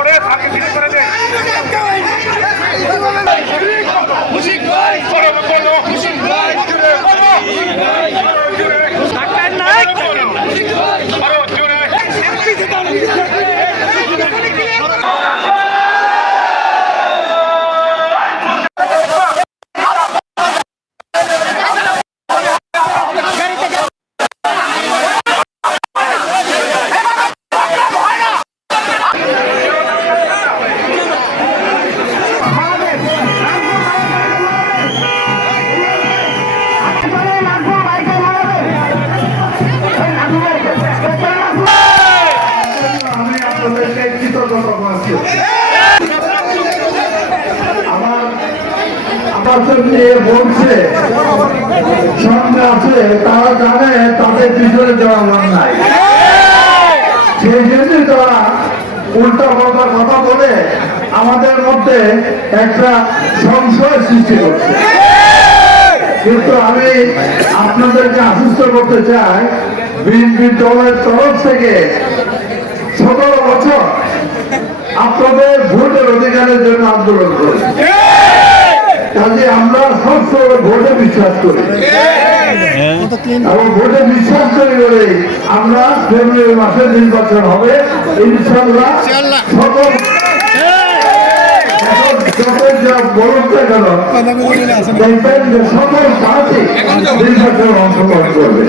করে তাকে ফিরে করে আপনাদেরকে কৃতজ্ঞতা জানাচ্ছি আমার তারা জানে তাদের পিছনে যাওয়া নাই। সেই জন্যই তারা উল্টা পাল্টা কথা বলে আমাদের মধ্যে একটা সংশয় সৃষ্টি করছে। কিন্তু আমি আপনাদেরকে আশ্বস্ত করতে চাই, বিএনপি দলের তরফ থেকে সতেরো বছর। আপনাদের ভোটের অধিকারের জন্য আন্দোলন করি। কাজে আমরা সবসময় ভোটে বিশ্বাস করি। এবং ভোটে বিশ্বাস করি বলে আমরা ফেব্রুয়ারি মাসে নির্বাচন হবে। ইনশাল্লাহ সকল সকল পার্টি নির্বাচনে অংশগ্রহণ করবে।